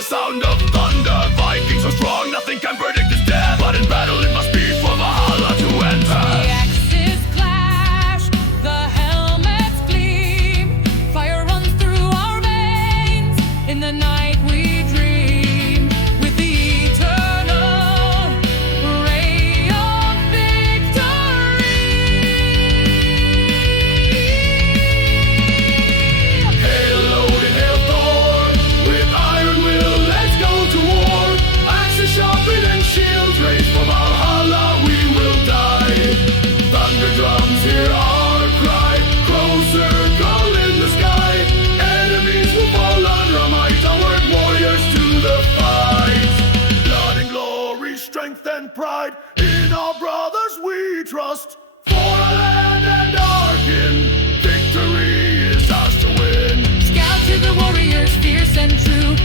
the sound of thunder. Vikings are strong, nothing can predict his death, but in battle it must be for Valhalla to enter. The axes clash, the helmets gleam, fire runs through our veins. In the night we dream with the eternal ray of victory. Hail Odin, hail Thor, with iron will let's go to war. Axes sharpened and shields raised for Valhalla we will die. Thunder drums hear our cry, crows circle in the sky. Enemies will fall under our might, onward warriors to the fight. Blood and glory, strength and pride, in our brothers we trust. For our land and our kin, victory is ours to win. Scout to the warriors, fierce and true.